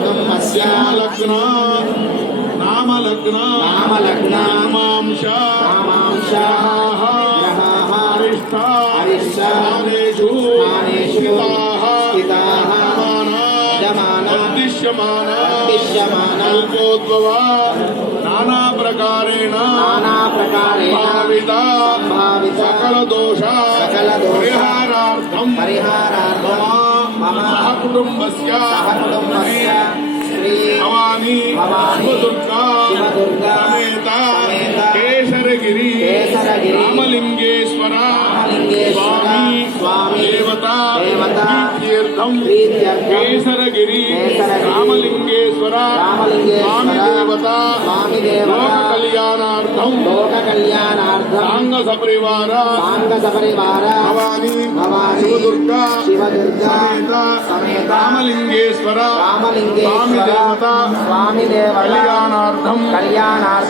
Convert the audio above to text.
कुटुम्बस्य नामलग्न नामांश अरिष्टानेषु स्थिताः उद्दिश्यमान अल्पोद्भव नाना प्रकारेण भाविता सकल दोष परिहारार्थं सह कुटुम्बस्य भवानी शिवदुर्गा समेत केसरगिरी रामलिंगेश्वर स्वामी देवता प्रीत्यर्थम केसरगिरी रामलिंगेश्वर स्वामी देवता लोक कल्याणार्थम सांग सपरिवार भवानी शिवदुर्गा समेत रामलिंगेश्वर स्वामी देवता कल्याणार्थम